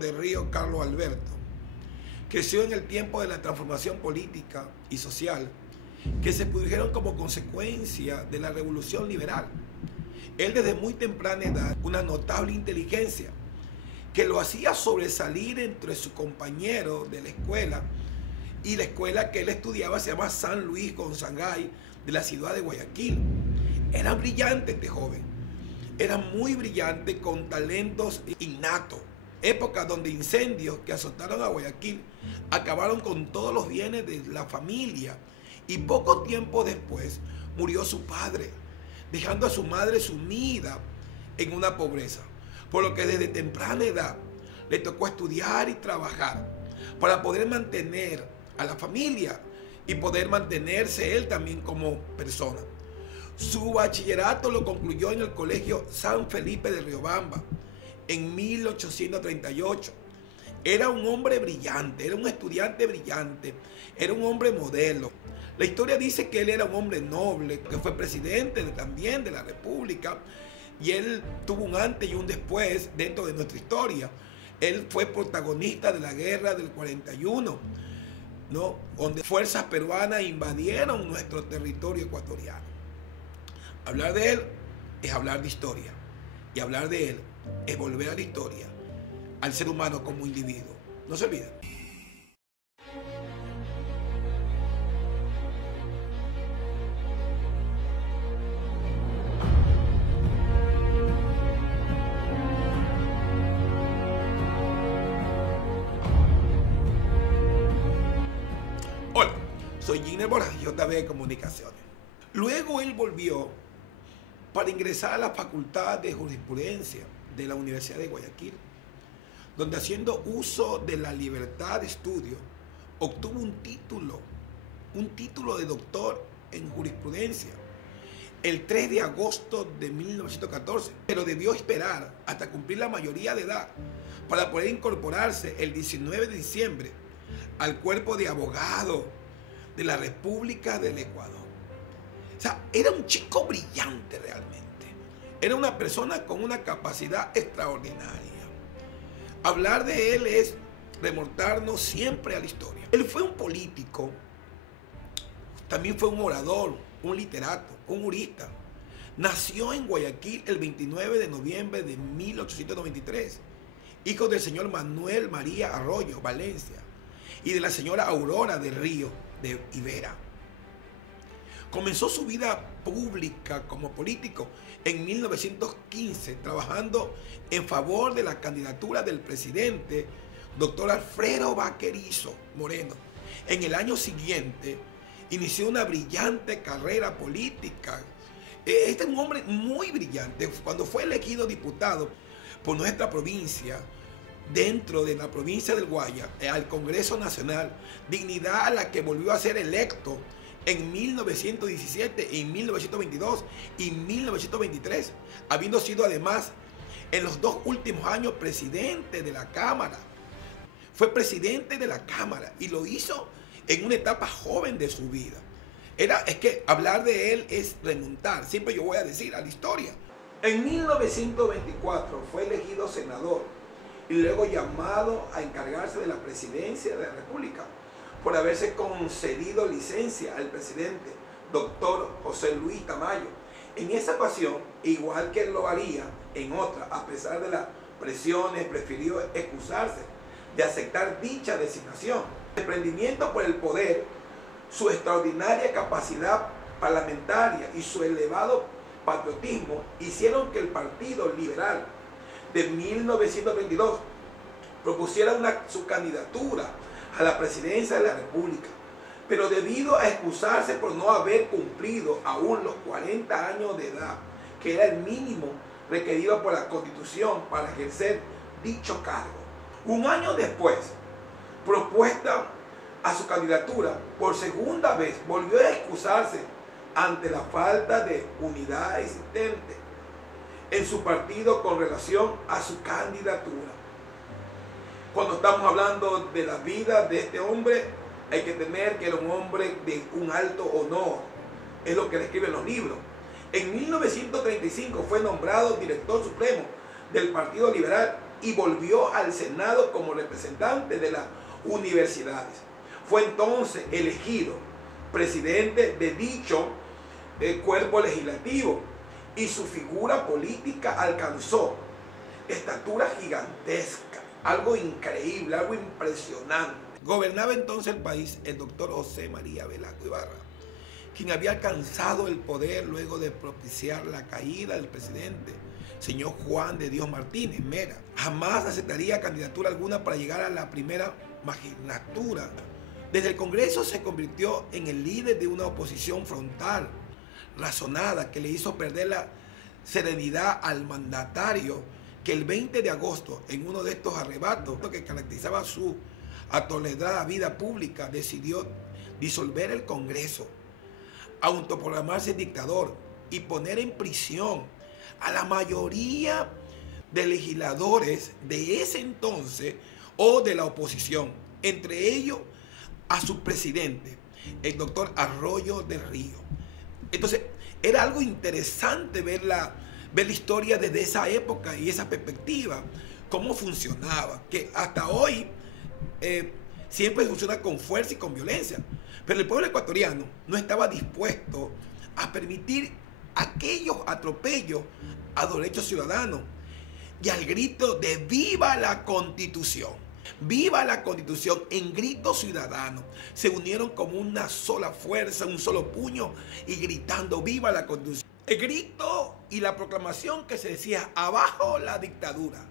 de Río, Carlos Alberto, creció en el tiempo de la transformación política y social que se produjeron como consecuencia de la revolución liberal. Él desde muy temprana edad, una notable inteligencia que lo hacía sobresalir entre sus compañeros de la escuela, y la escuela que él estudiaba se llama San Luis Gonzagay, de la ciudad de Guayaquil. Era brillante este joven, era muy brillante, con talentos innatos. Época donde incendios que azotaron a Guayaquil acabaron con todos los bienes de la familia, y poco tiempo después murió su padre, dejando a su madre sumida en una pobreza, por lo que desde temprana edad le tocó estudiar y trabajar para poder mantener a la familia y poder mantenerse él también como persona. Su bachillerato lo concluyó en el Colegio San Felipe de Riobamba en 1838. Era un hombre brillante, era un estudiante brillante, era un hombre modelo. La historia dice que él era un hombre noble, que fue presidente también de la República, y él tuvo un antes y un después dentro de nuestra historia. Él fue protagonista de la guerra del 41, ¿no?, donde fuerzas peruanas invadieron nuestro territorio ecuatoriano. Hablar de él es hablar de historia, y hablar de él es volver a la historia, al ser humano como individuo. No se olviden. Hola, soy Giner Borja, JB Comunicaciones. Luego él volvió para ingresar a la Facultad de Jurisprudencia de la Universidad de Guayaquil, donde, haciendo uso de la libertad de estudio, obtuvo un título de doctor en jurisprudencia el 3 de agosto de 1914, pero debió esperar hasta cumplir la mayoría de edad para poder incorporarse el 19 de diciembre al cuerpo de abogados de la República del Ecuador. O sea, era un chico brillante realmente. Era una persona con una capacidad extraordinaria. Hablar de él es remontarnos siempre a la historia. Él fue un político, también fue un orador, un literato, un jurista. Nació en Guayaquil el 29 de noviembre de 1893, hijo del señor Manuel María Arroyo Valencia y de la señora Aurora del Río de Ibera. Comenzó su vida pública como político en 1915, trabajando en favor de la candidatura del presidente, doctor Alfredo Vaquerizo Moreno. En el año siguiente inició una brillante carrera política. Este es un hombre muy brillante. Cuando fue elegido diputado por nuestra provincia, dentro de la provincia del Guaya, al Congreso Nacional, dignidad a la que volvió a ser electo en 1917, en 1922 y 1923, habiendo sido además en los 2 últimos años presidente de la Cámara. Fue presidente de la Cámara y lo hizo en una etapa joven de su vida. Es que hablar de él es remontar, siempre yo voy a decir, a la historia. En 1924 fue elegido senador y luego llamado a encargarse de la presidencia de la República, por haberse concedido licencia al presidente, doctor José Luis Tamayo. En esa ocasión, igual que él lo haría en otra, a pesar de las presiones, prefirió excusarse de aceptar dicha designación. El prendimiento por el poder, su extraordinaria capacidad parlamentaria y su elevado patriotismo hicieron que el Partido Liberal de 1922 propusiera su candidatura a la presidencia de la República, pero debido a excusarse por no haber cumplido aún los 40 años de edad, que era el mínimo requerido por la Constitución para ejercer dicho cargo. Un año después, propuesta a su candidatura, por segunda vez volvió a excusarse ante la falta de unidad existente en su partido con relación a su candidatura. Cuando estamos hablando de la vida de este hombre, hay que tener que era un hombre de un alto honor. Es lo que le escriben los libros. En 1935 fue nombrado director supremo del Partido Liberal y volvió al Senado como representante de las universidades. Fue entonces elegido presidente de dicho cuerpo legislativo y su figura política alcanzó estatura gigantesca, algo increíble, algo impresionante. Gobernaba entonces el país el doctor José María Velasco Ibarra, quien había alcanzado el poder luego de propiciar la caída del presidente, señor Juan de Dios Martínez Mera. Jamás aceptaría candidatura alguna para llegar a la primera magistratura. Desde el Congreso se convirtió en el líder de una oposición frontal, razonada, que le hizo perder la serenidad al mandatario, que el 20 de agosto, en uno de estos arrebatos que caracterizaba su atoledada vida pública, decidió disolver el Congreso, autoproclamarse dictador y poner en prisión a la mayoría de legisladores de ese entonces o de la oposición, entre ellos a su presidente, el doctor Arroyo del Río. Entonces, era algo interesante ver la historia desde esa época y esa perspectiva, cómo funcionaba, que hasta hoy siempre funciona con fuerza y con violencia. Pero el pueblo ecuatoriano no estaba dispuesto a permitir aquellos atropellos a los derechos ciudadanos y al grito de ¡viva la Constitución! ¡Viva la Constitución! En grito ciudadano se unieron como una sola fuerza, un solo puño y gritando ¡viva la Constitución! El grito y la proclamación que se decía ¡abajo la dictadura!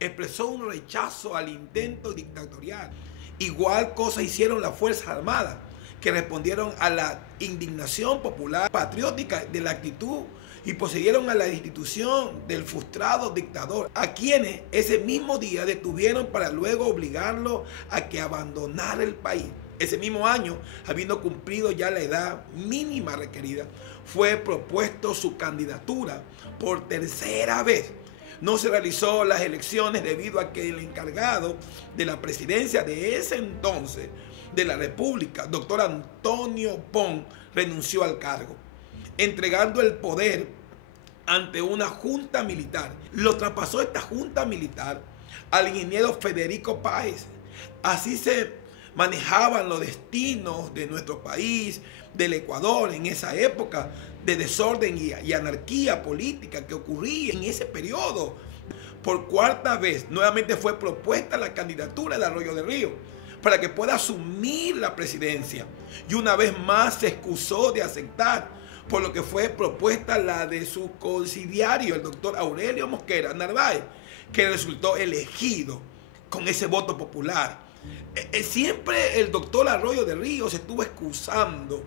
Expresó un rechazo al intento dictatorial. Igual cosa hicieron las Fuerzas Armadas, que respondieron a la indignación popular patriótica de la actitud y procedieron a la destitución del frustrado dictador, a quienes ese mismo día detuvieron para luego obligarlo a que abandonara el país. Ese mismo año, habiendo cumplido ya la edad mínima requerida, fue propuesto su candidatura por tercera vez. No se realizó las elecciones debido a que el encargado de la presidencia de ese entonces de la República, doctor Antonio Pon, renunció al cargo, entregando el poder ante una junta militar. Lo traspasó esta junta militar al ingeniero Federico Páez. Así se manejaban los destinos de nuestro país, del Ecuador, en esa época de desorden y anarquía política que ocurría en ese periodo. Por cuarta vez, nuevamente fue propuesta la candidatura de Arroyo del Río para que pueda asumir la presidencia. Y una vez más se excusó de aceptar, por lo que fue propuesta la de su conciliario, el doctor Aurelio Mosquera Narváez, que resultó elegido con ese voto popular. Siempre el doctor Arroyo del Río se estuvo excusando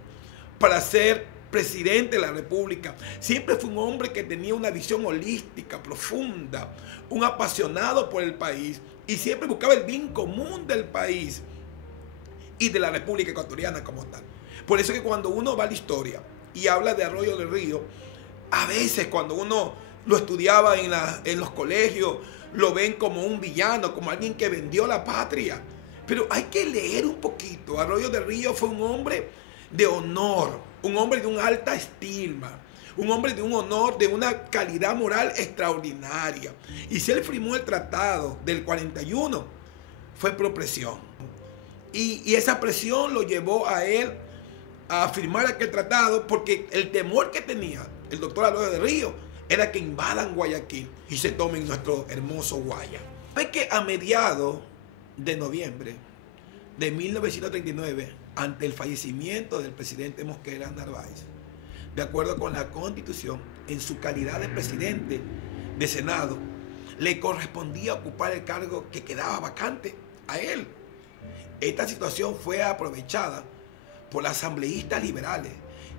para ser presidente de la República. Siempre fue un hombre que tenía una visión holística, profunda, un apasionado por el país y siempre buscaba el bien común del país y de la República Ecuatoriana como tal. Por eso que cuando uno va a la historia y habla de Arroyo del Río, a veces cuando uno lo estudiaba en los colegios, lo ven como un villano, como alguien que vendió la patria. Pero hay que leer un poquito. Arroyo del Río fue un hombre de honor, un hombre de una alta estima, un hombre de un honor, de una calidad moral extraordinaria. Y si él firmó el tratado del 41, fue por presión. Y esa presión lo llevó a él a firmar aquel tratado porque el temor que tenía el doctor Arroyo del Río era que invadan Guayaquil y se tomen nuestro hermoso Guaya. Ve que a mediados de noviembre de 1939, ante el fallecimiento del presidente Mosquera Narváez, de acuerdo con la Constitución, en su calidad de presidente de Senado, le correspondía ocupar el cargo que quedaba vacante a él. Esta situación fue aprovechada por los asambleístas liberales,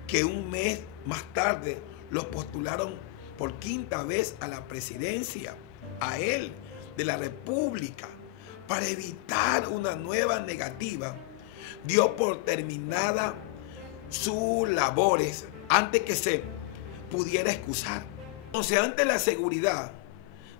que un mes más tarde los postularon por quinta vez a la presidencia, a él, de la República. Para evitar una nueva negativa, dio por terminada sus labores antes que se pudiera excusar. Entonces, ante la seguridad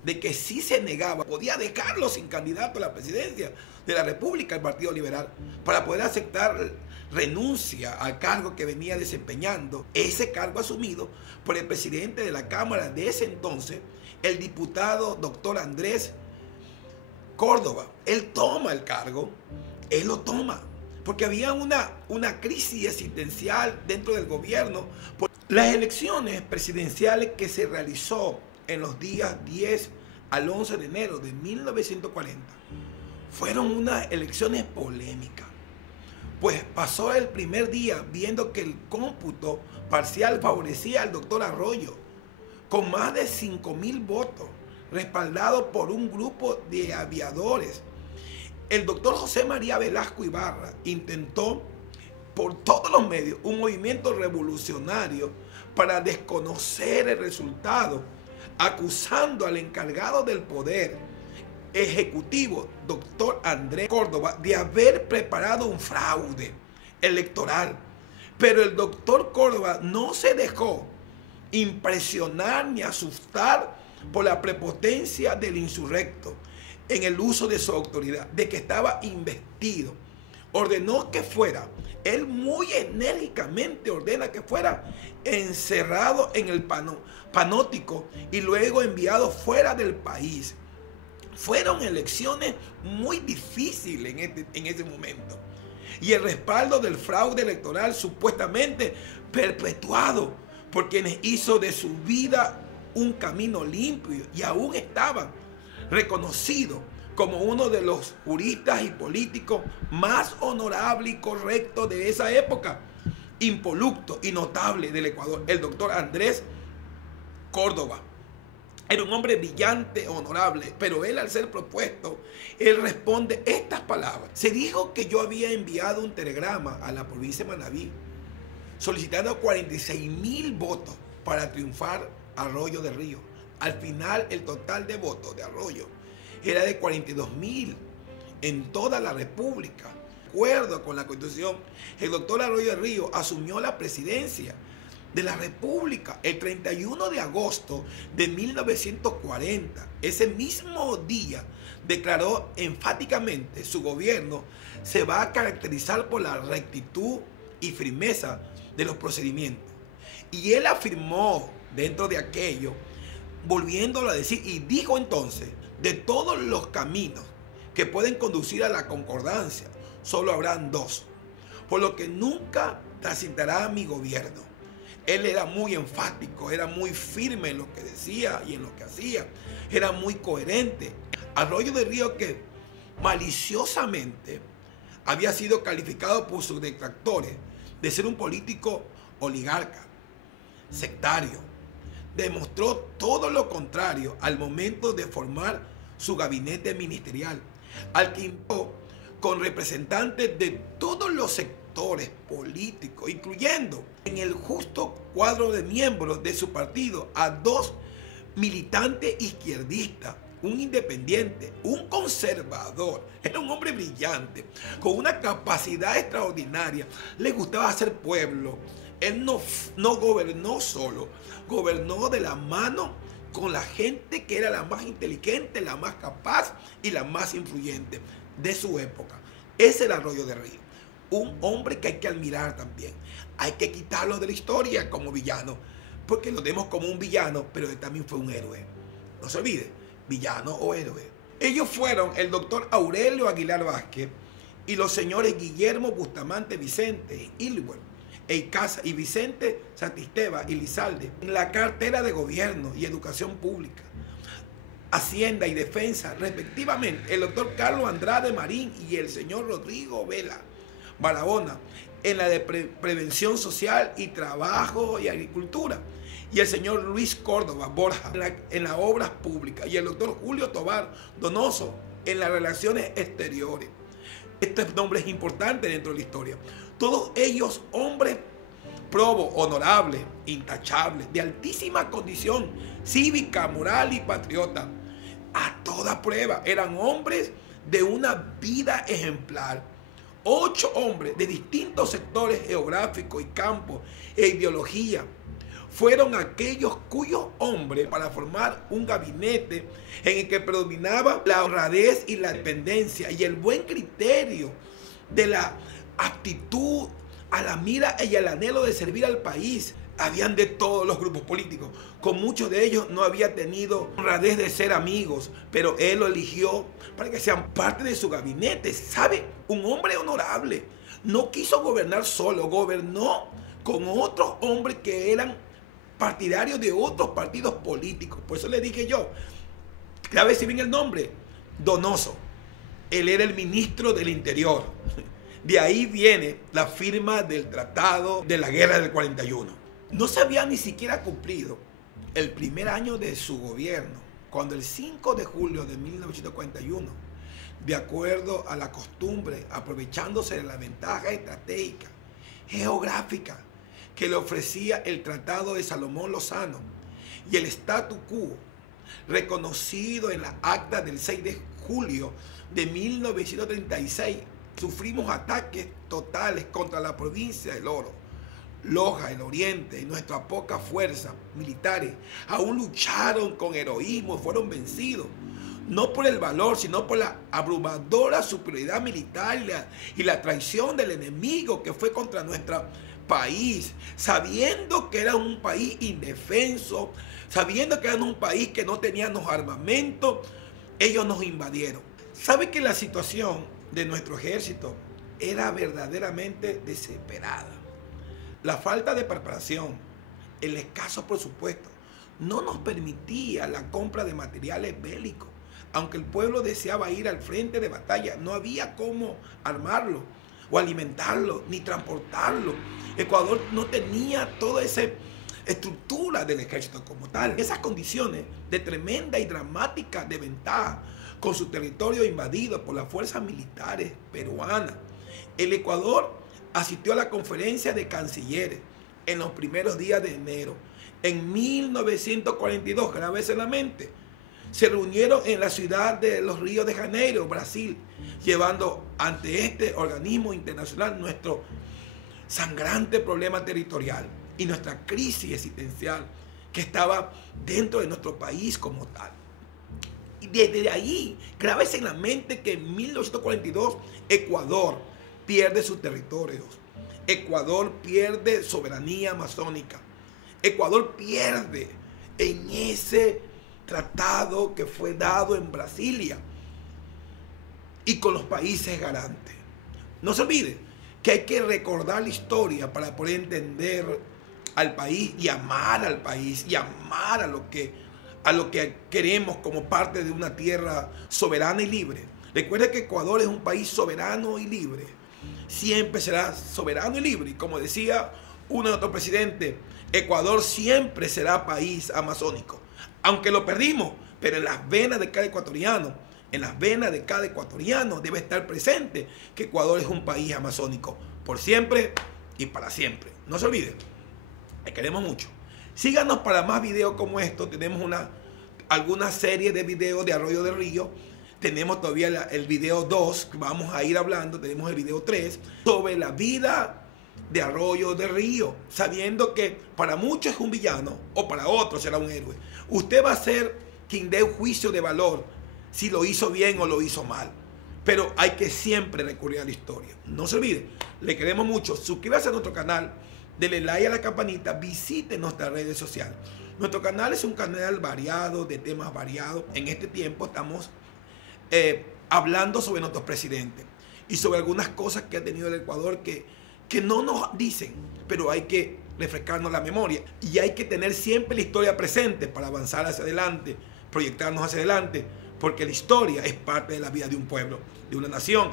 de que si se negaba, podía dejarlo sin candidato a la presidencia de la República, el Partido Liberal, para poder aceptar renuncia al cargo que venía desempeñando, ese cargo asumido por el presidente de la Cámara de ese entonces, el diputado doctor Andrés Córdoba, él toma el cargo, él lo toma, porque había una crisis existencial dentro del gobierno. Las elecciones presidenciales que se realizó en los días 10 al 11 de enero de 1940 fueron unas elecciones polémicas. Pues pasó el primer día viendo que el cómputo parcial favorecía al doctor Arroyo, con más de 5,000 votos, respaldado por un grupo de aviadores. El doctor José María Velasco Ibarra intentó por todos los medios un movimiento revolucionario para desconocer el resultado, acusando al encargado del poder ejecutivo, doctor Andrés Córdoba, de haber preparado un fraude electoral. Pero el doctor Córdoba no se dejó impresionar ni asustar por la prepotencia del insurrecto en el uso de su autoridad, de que estaba investido. Ordenó que fuera, él muy enérgicamente ordena que fuera encerrado en el panóptico y luego enviado fuera del país. Fueron elecciones muy difíciles en ese momento. Y el respaldo del fraude electoral supuestamente perpetuado por quienes hizo de su vida un camino limpio y aún estaban reconocidos como uno de los juristas y políticos más honorables y correctos de esa época, impoluto y notable del Ecuador, el doctor Andrés Córdoba. Era un hombre brillante, honorable, pero él al ser propuesto, él responde estas palabras. Se dijo que yo había enviado un telegrama a la provincia de Manabí solicitando 46,000 votos para triunfar Arroyo de Río. Al final, el total de votos de Arroyo era de 42,000 en toda la República. De acuerdo con la Constitución, el doctor Arroyo de Río asumió la presidencia de la República el 31 de agosto de 1940. Ese mismo día declaró enfáticamente: su gobierno se va a caracterizar por la rectitud y firmeza de los procedimientos. Y él afirmó dentro de aquello, volviéndolo a decir, y dijo entonces: de todos los caminos que pueden conducir a la concordancia, solo habrán dos, por lo que nunca transitará mi gobierno. Él era muy enfático, era muy firme en lo que decía y en lo que hacía, era muy coherente. Arroyo de Río, que maliciosamente había sido calificado por sus detractores de ser un político oligarca, sectario, demostró todo lo contrario al momento de formar su gabinete ministerial, al que invitó con representantes de todos los sectores políticos, incluyendo en el justo cuadro de miembros de su partido a 2 militantes izquierdistas, un independiente, un conservador. Era un hombre brillante, con una capacidad extraordinaria. Le gustaba hacer pueblo. Él no gobernó solo, gobernó de la mano con la gente que era la más inteligente, la más capaz y la más influyente de su época. Ese era Arroyo de Río. Un hombre que hay que admirar también. Hay que quitarlo de la historia como villano, porque lo vemos como un villano, pero él también fue un héroe. No se olvide, villano o héroe. Ellos fueron el doctor Aurelio Aguilar Vázquez y los señores Guillermo Bustamante Vicente, Ilwer, Eicasa y Vicente Santisteba y Lizalde en la cartera de Gobierno y Educación Pública, Hacienda y Defensa, respectivamente, el doctor Carlos Andrade Marín y el señor Rodrigo Vela Barahona en la de Prevención Social y Trabajo y Agricultura, y el señor Luis Córdoba Borja en las Obras Públicas, y el doctor Julio Tobar Donoso en las Relaciones Exteriores. Este nombre es importante dentro de la historia. Todos ellos hombres probos, honorables, intachables, de altísima condición cívica, moral y patriota. A toda prueba, eran hombres de una vida ejemplar. 8 hombres de distintos sectores geográficos y campos e ideología fueron aquellos cuyos hombres para formar un gabinete en el que predominaba la honradez y la dependencia y el buen criterio de la aptitud a la mira y al anhelo de servir al país. Habían de todos los grupos políticos. Con muchos de ellos no había tenido honradez de ser amigos, pero él lo eligió para que sean parte de su gabinete. ¿Sabe? Un hombre honorable. No quiso gobernar solo, gobernó con otros hombres que eran partidarios de otros partidos políticos. Por eso le dije yo, clave si bien el nombre, Donoso. Él era el ministro del Interior. De ahí viene la firma del Tratado de la Guerra del 41. No se había ni siquiera cumplido el primer año de su gobierno, cuando el 5 de julio de 1941, de acuerdo a la costumbre, aprovechándose de la ventaja estratégica, geográfica, que le ofrecía el Tratado de Salomón Lozano y el statu quo, reconocido en la acta del 6 de julio de 1936, sufrimos ataques totales contra la provincia del Oro, Loja, el Oriente, y nuestras pocas fuerzas militares aún lucharon con heroísmo, fueron vencidos, no por el valor, sino por la abrumadora superioridad militar y la traición del enemigo que fue contra nuestro país, sabiendo que era un país indefenso, sabiendo que era un país que no teníamos armamento, ellos nos invadieron. ¿Sabe que la situación de nuestro ejército era verdaderamente desesperada? La falta de preparación, el escaso presupuesto, no nos permitía la compra de materiales bélicos. Aunque el pueblo deseaba ir al frente de batalla, no había cómo armarlo o alimentarlo, ni transportarlo. Ecuador no tenía toda esa estructura del ejército como tal. Esas condiciones de tremenda y dramática desventaja, con su territorio invadido por las fuerzas militares peruanas. El Ecuador asistió a la conferencia de cancilleres en los primeros días de enero. En 1942, grábese en la mente, se reunieron en la ciudad de los Ríos de Janeiro, Brasil, llevando ante este organismo internacional nuestro sangrante problema territorial y nuestra crisis existencial que estaba dentro de nuestro país como tal. Y desde ahí, grábese en la mente que en 1942 Ecuador pierde sus territorios. Ecuador pierde soberanía amazónica. Ecuador pierde en ese tratado que fue dado en Brasilia y con los países garantes. No se olvide que hay que recordar la historia para poder entender al país y amar al país y amar a lo que queremos como parte de una tierra soberana y libre. Recuerde que Ecuador es un país soberano y libre. Siempre será soberano y libre. Y como decía uno de nuestros presidentes, Ecuador siempre será país amazónico. Aunque lo perdimos, pero en las venas de cada ecuatoriano, debe estar presente que Ecuador es un país amazónico por siempre y para siempre. No se olviden, les queremos mucho. Síganos para más videos como estos. Tenemos alguna serie de videos de Arroyo del Río. Tenemos todavía el video 2 que vamos a ir hablando. Tenemos el video 3 sobre la vida de Arroyo del Río, sabiendo que para muchos es un villano o para otros será un héroe. Usted va a ser quien dé un juicio de valor si lo hizo bien o lo hizo mal. Pero hay que siempre recurrir a la historia. No se olvide, le queremos mucho. Suscríbase a nuestro canal, denle like a la campanita, visite nuestras redes sociales. Nuestro canal es un canal variado, de temas variados. En este tiempo estamos hablando sobre nuestros presidentes y sobre algunas cosas que ha tenido el Ecuador que no nos dicen, pero hay que refrescarnos la memoria y hay que tener siempre la historia presente para avanzar hacia adelante, proyectarnos hacia adelante, porque la historia es parte de la vida de un pueblo, de una nación,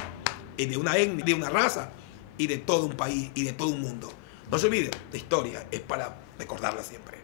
y de una etnia, de una raza y de todo un país y de todo un mundo. No se olviden, la historia es para recordarla siempre.